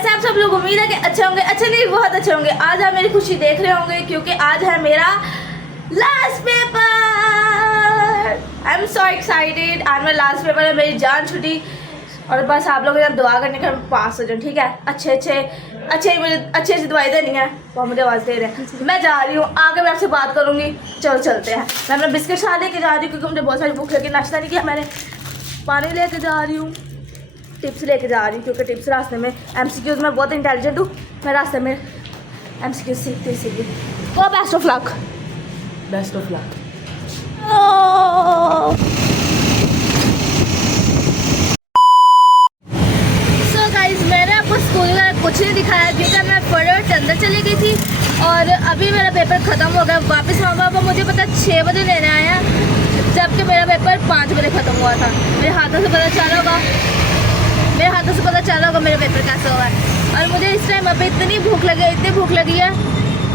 कैसे आप सब लोग, उम्मीद है कि अच्छे होंगे। अच्छे नहीं, बहुत अच्छे होंगे। आज आप मेरी खुशी देख रहे होंगे क्योंकि आज है मेरा last paper. I am so excited. आज मेरा लास्ट पेपर है, मेरी जान छुट्टी। और बस आप लोगों ने दुआ करने का पास हो जाऊँ, ठीक है। मुझे अच्छी दवाई देनी है। वो मुझे आवाज़ दे रहे हैं, मैं जा रही हूँ। आगे मैं आपसे बात करूँगी। चलो चलते हैं। मैं अपना बिस्किट खा लेके जा रही हूँ क्योंकि मुझे बहुत सारी भूख लगी। नाश्ता नहीं किया मैंने। पानी लेके जा रही हूँ, टिप्स लेके जा रही हूँ क्योंकि टिप्स रास्ते में MCQs में बहुत इंटेलिजेंट हूँ। मैं रास्ते में MCQs सीखती सीखती। तो best of luck. Best of luck. So guys, मैंने आपको स्कूल का कुछ नहीं दिखाया क्योंकि मैं फटाफट अंदर चली गई थी और अभी मेरा पेपर ख़त्म हो गया। वापस माँ बाप मुझे पता 6 बजे लेने आया, जबकि मेरा पेपर 5 बजे ख़त्म हुआ था। मेरे हाथों से पता चला होगा मेरा पेपर कैसा हुआ है। और मुझे इस टाइम अभी इतनी भूख लगी है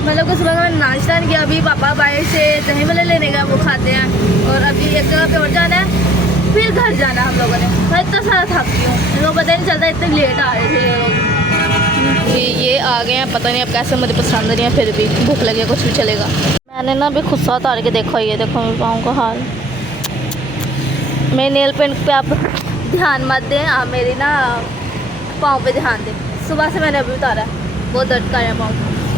मतलब कि सुबह का मैंने नाश्ता नहीं किया। अभी पापा बाहर से दही भल्ले लेने गए, वो खाते हैं। और अभी एक जगह पे और जाना है, फिर घर जाना है हम लोगों ने। मैं इतना सारा थक गई हूँ, मेरे को पता ही नहीं चलता इतने लेट आ रहे थे ये लोग। ये आ गए हैं, पता नहीं अब कैसे, मुझे पसंद नहीं है, फिर भी भूख लगी है, कुछ भी चलेगा। मैंने ना अभी खुस्सा उतार के देखो, ये देखो मेरे पाँव का हाल। मेरे नेल पेंट पे आप ध्यान मत दें, आप मेरी ना पाँव पे ध्यान दें। सुबह से मैंने अभी उतारा है, बहुत दर्द कर रहा है पाँव।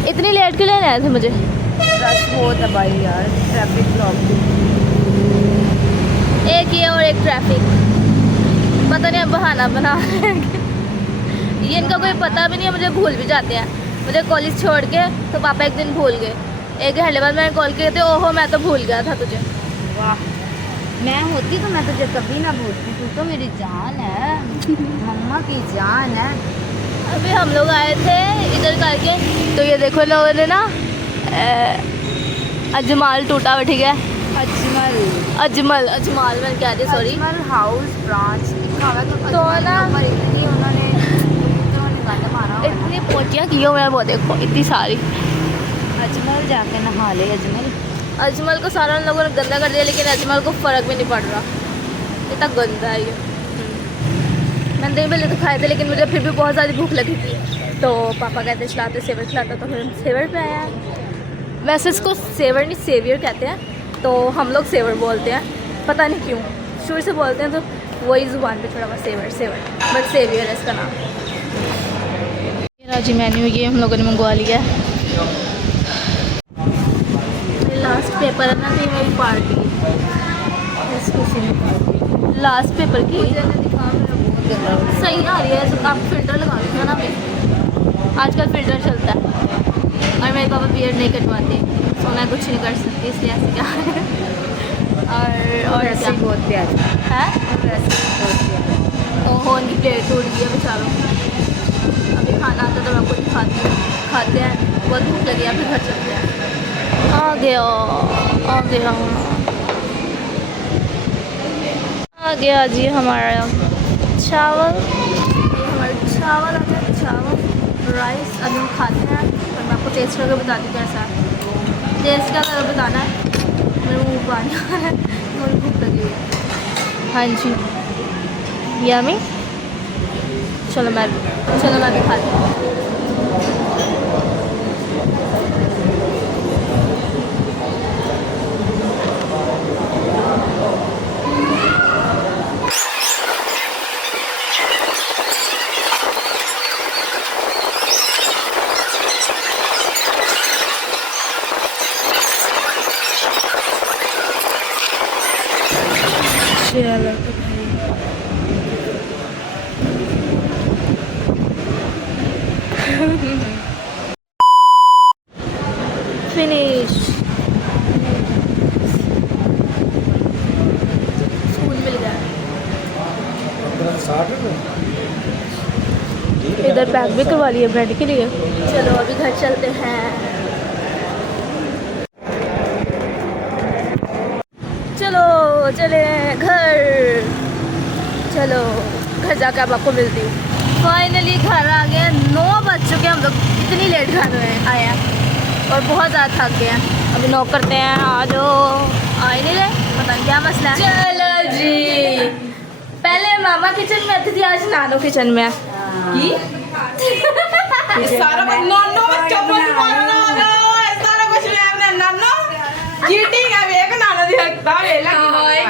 इतनी लेट क्यों लेने आए थे मुझे? रश बहुत है भाई यार, ट्रैफिक ब्लॉक। एक ये और एक ट्रैफिक, पता नहीं अब बहाना बना ये इनका कोई पता भी नहीं है। मुझे भूल भी जाते हैं। मुझे कॉलेज छोड़ के तो पापा एक दिन भूल गए। 1 घंटे बाद मैंने कॉल किए थे, ओहो मैं तो भूल गया था तुझे। वाह, मैं होती तो मैं तुझे कभी ना भूलती। तू तो मेरी जान है, मम्मा की जान है। अभी हम लोग आए थे इधर करके, तो ये देखो लोगों ने ना अजमाल टूटा हुआ, ठीक है। अजमल मैंने क्या दिया, सॉरी। अजमल हाउस ब्रांच लिखा हुआ तो ना इतनी उन्होंने गंद मारा, इतनी पोटियाँ की हो मैं, वो देखो इतनी सारी। अजमल जाके नहा ले। अजमल को सारा उन लोगों ने गंदा कर दिया, लेकिन अजमल को फ़र्क भी नहीं पड़ रहा, इतना गंदा है ये। मैंने दही भल्ले तो खाए थे, लेकिन मुझे फिर भी बहुत ज़्यादा भूख लगी थी। तो पापा कहते खिलाते, सेवर खिलाता, तो फिर सेवर पे आया। वैसे इसको सेवर नहीं सेवियर कहते हैं, तो हम लोग सेवर बोलते हैं, पता नहीं क्यों शुरू से बोलते हैं, तो वही ज़ुबान पे थोड़ा बहुत सेवर बट सेवियर है इसका नाम। राजी मेन्यू ये हम लोगों ने मंगवा लिया। लास्ट पेपर है ना, तो मेरी पार्टी लास्ट पेपर की सही आ रही है, तो आप फिल्टर लगा लीजिए ना। मैं आजकल फिल्टर चलता है और मेरे पापा बियर्ड नहीं कटवाते, सो मैं कुछ नहीं कर सकती, इसलिए ऐसे क्या और ऐसे बहुत प्यारी है। है। ओहो, उनकी प्लेट टूट गई है बेचारों। अभी खाना आता तो मैं कुछ खाते हैं, बहुत भूख लगी है, फिर घर चलते हैं। आ गया जी हमारा चावल। ये हमारे चावल आ गया, चावल राइस। अभी हम खाते हैं और मैं आपको टेस्ट करके बताती हूँ कैसा है। टेस्ट का अगर बताना है, मेरे मुँह पानी आ रहा है, मुझे भूख लगी हुई है। हाँ जी, यम्मी। चलो मैं भी खाती हूँ। फिनिश। स्कूल मिल गया। इधर पैक भी करवा लिया ब्रेड के लिए। चलो अभी घर चलते हैं। चलो चले घर। चलो घर जाकर अब आपको मिलती हूँ। फाइनली घर आ गए। 9 बज चुके हैं, हम लोग इतनी लेट घर आए हैं और बहुत ज़्यादा थक गए हैं। अभी नॉक करते हैं, आ जाओ। आ ही नहीं रहे, पता नहीं क्या मसला है। चलो जी, पहले मामा किचन में आती थी, आज नानू किचन में की सारा कुछ नॉनो बच्चों को मारना सारा कुछ मैम ने नॉनो चीटिंग है वेख नानो दी हकता वेला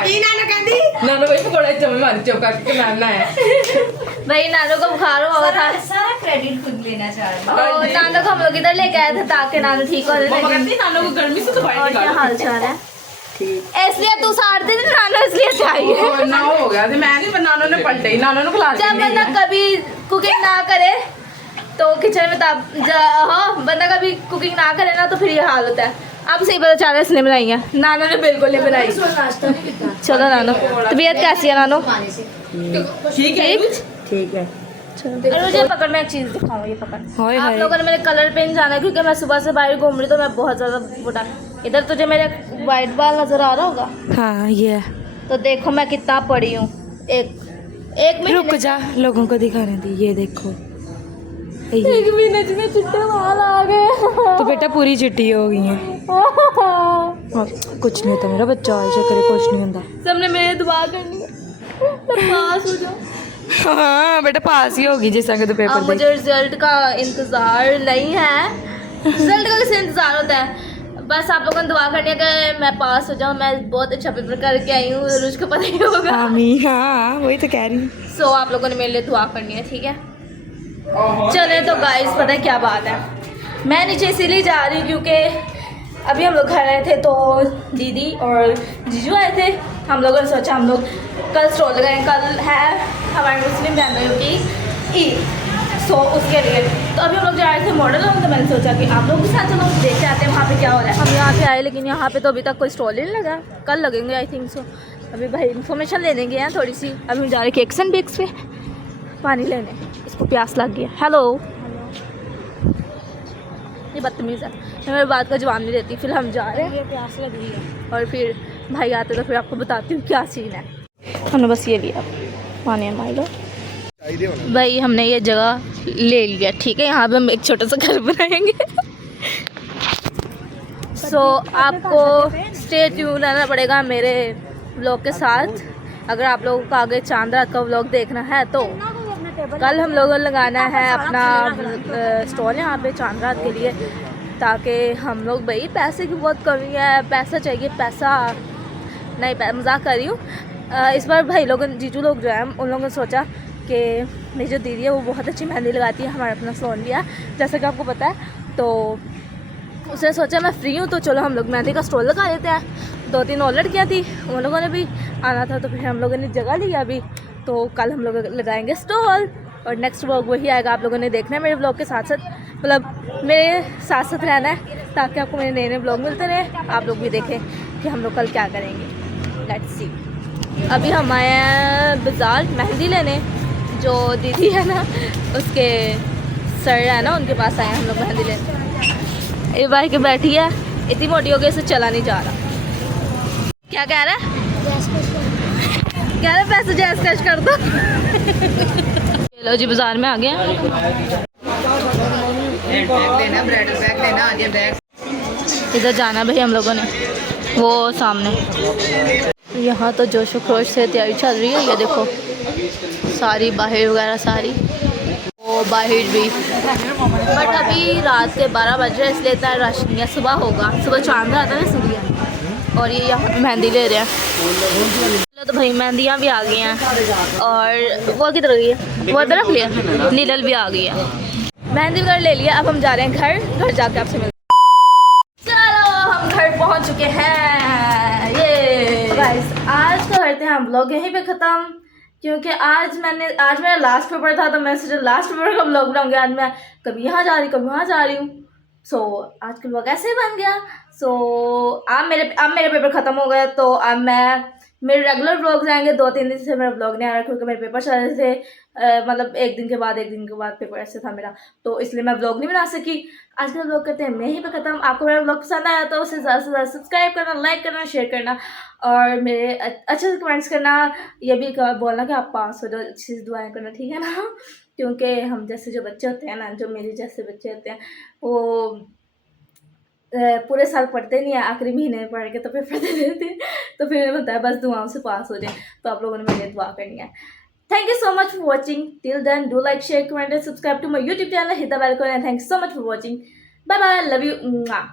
की नानो कहंदी नानो भाई पकोड़े चम्मे मार चुप करके मैम ना है भाई नानो को बुखार हुआ था, सारा क्रेडिट खुद लेना चाह रही और नानो को हम लोग इधर लेके आए थे ताकि नानो ठीक हो जाए। मम्मा कहती नानो को गर्मी से तो बाहर और क्या निकाल हाल चाल है? इसलिए तू साड़ दे नानो, इसलिए चाहिए। ना हो गया तो मैं नहीं, पर नानो ने पलटे ही नानो ने खिला जब बंदा कभी कुकिंग ना करे तो किचन में हाँ बंदा कभी कुकिंग ना करे ना तो फिर ये हाल होता है। आप सही पता चाह रहे इसने बनाई है, नानो ने बिल्कुल नहीं बनाई। चलो नानो, तबीयत कैसी है नानो? ठीक है ठीक है। अरे मुझे पकड़, मैं एक चीज़ दिखाऊँ, ये पकड़। आप लोगों ने मेरे कलर पेन जाना है क्योंकि मैं सुबह से बाहर घूम रही तो मैं बहुत ज़्यादा बुढ़ा। इधर तुझे मेरे वाइट बाल नज़र आ रहा होगा? हाँ ये तो देखो मैं कितना पड़ी हूँ। एक मिनट रुक जा, लोगों को दिखाने दी। ये देखो ये। एक मिनट में चिट्टे बाल आ गए। तो बेटा पूरी चिट्टी हो गई है। कुछ नहीं होता मेरा बच्चा, ऐसा करे कुछ नहीं होता। सबने मेरे दुआ करनी है मैं पास हो जाऊँ। हाँ बेटा पास ही होगी जैसा कि तो अब पेपर दे। मुझे रिजल्ट का इंतज़ार नहीं है। रिजल्ट का कैसे इंतज़ार होता है? बस आप लोगों ने दुआ करनी है कि मैं पास हो जाऊँ। मैं बहुत अच्छा पेपर करके आई हूँ, रुझ को पता ही होगा। आमीन, हाँ वही तो कह रही हूँ। सो आप लोगों ने मेरे लिए दुआ करनी है, ठीक है? चले तो गाइस, पता है क्या बात है, मैं नीचे इसीलिए जा रही हूँ क्योंकि अभी हम लोग घर आए थे तो दीदी और जीजू आए थे। हम लोगों ने सोचा हम लोग कल स्टॉल लगाएं। कल है हमारे मुस्लिम बहनों की ईद, सो उसके लिए तो अभी हम लोग जा रहे थे मॉडल तो मैंने सोचा कि आप लोग के साथ चलो देखते आते हैं वहाँ पे क्या हो रहा है। हम यहाँ पे आए लेकिन यहाँ पे तो अभी तक कोई स्टॉल ही नहीं लगा। कल लगेंगे आई थिंक सो। अभी भाई इन्फॉर्मेशन लेने गए हैं थोड़ी सी। अभी हम जा रहे केक्स एंड बेक्स पे पानी लेने, इसको प्यास लग गया। हेलो, ये बदतमीज़ है, मैं मेरी बात का जवाब नहीं देती। फिर हम जा रहे हैं, प्यास लग रही है और फिर भाई आते तो फिर आपको बताती हूँ क्या सीन है। हमने बस ये लिया पानी माइलो। भाई हमने ये जगह ले लिया, ठीक है? यहाँ पे हम एक छोटा सा घर बनाएंगे। सो आपको स्टे ट्यून रहना पड़ेगा मेरे व्लॉग के साथ। अगर आप लोगों को आगे चांद रात का व्लॉग देखना है तो कल हम लोगों को लगाना है अपना स्टॉल यहाँ पे चांद रात के लिए, ताकि हम लोग भाई पैसे की बहुत कमी है, पैसा चाहिए, पैसा नहीं, मजाक कर रही हूँ। इस बार भाई लोग जीजू लोग जो है उन लोगों ने सोचा कि मेरी जो दीदी है वो बहुत अच्छी मेहंदी लगाती है, हमारा अपना सलोन भी है जैसा कि आपको पता है। तो उसने सोचा मैं फ्री हूँ तो चलो हम लोग मेहंदी का स्टॉल लगा लेते हैं। 2-3 और लड़कियाँ थी, उन लोगों ने भी आना था तो फिर हम लोगों ने जगह लिया अभी। तो कल हम लोग लगाएंगे स्टॉल और नेक्स्ट व्लॉग वही आएगा। आप लोगों ने देखना है मेरे व्लॉग के साथ साथ, मतलब मेरे साथ साथ रहना है ताकि आपको मेरे नए नए व्लॉग मिलते रहे, आप लोग भी देखें कि हम लोग कल क्या करेंगे। Let's see. अभी हम आए हैं बाज़ार मेहंदी लेने, जो दीदी है ना उसके सर है ना उनके पास आए हैं हम लोग मेहंदी लेने। ये भाई के बैठी है, इतनी मोटी हो गई इसे चला नहीं जा रहा। क्या कह रहा है? कह रहे पैसे जैस कैश कर दो। लो जी बाजार में आ गए हैं। इधर जाना भाई हम लोगों ने, वो सामने। यहाँ तो जोश व खरोश से तैयारी चल रही है। ये देखो सारी बाहर वगैरह सारी, वो बाहर भी, बट अभी रात के 12 बज रहे इसलिए इतना रश नहीं है। सुबह होगा, सुबह चांद आता है ना इसलिए। और ये यहाँ पे मेहंदी ले रहे हैं। तो भाई मेहंदियाँ भी आ गई हैं और वो किधर गई है, वो इधर रख लिया। नीलल भी आ गई है, मेहंदी वगैरह ले लिया। अब हम जा रहे हैं घर जाके आपसे मिलते हैं। चलो हम घर पहुँच चुके हैं। ये गाइस आज का करते हैं हम व्लॉग यहीं पे ख़त्म, क्योंकि आज मेरा लास्ट पेपर था तो मैं सोचा लास्ट पेपर का व्लॉग बनाऊंगी। आज मैं कभी यहाँ जा रही कभी वहाँ जा रही हूँ। सो आज का व्लॉग ऐसे ही बन गया। सो अब मेरे पेपर ख़त्म हो गए तो अब मेरे रेगुलर व्लॉग्स आएंगे। 2-3 दिन से मेरा व्लॉग नहीं आ रहा क्योंकि मेरे पेपर चल रहे थे। मतलब एक दिन के बाद पेपर ऐसे था मेरा, तो इसलिए मैं व्लॉग नहीं बना सकी। आज का व्लॉग करते हैं मैं ही पे ख़त्म। आपको मेरा व्लॉग पसंद आया तो उसे ज़्यादा से ज़्यादा सब्सक्राइब करना, लाइक करना, शेयर करना और मेरे अच्छे से कमेंट्स करना। ये भी बोलना कि आप पास हो जाओ, अच्छी से दुआएं करना, ठीक है ना? क्योंकि हम जैसे जो बच्चे होते हैं ना, जो मेरे जैसे बच्चे होते हैं वो पूरे साल पढ़ते नहीं है, आखिरी महीने में पढ़ के तो पेपर दे देते हैं। तो फिर होता है बस दुआओं से पास हो जाए। तो आप लोगों ने मेरे लिए दुआ करनी है। Thank you so much for watching. Till then, do like, share, comment and subscribe to my YouTube channel. Hit the bell icon and thanks so much for watching. Bye bye. Love you. Mwah.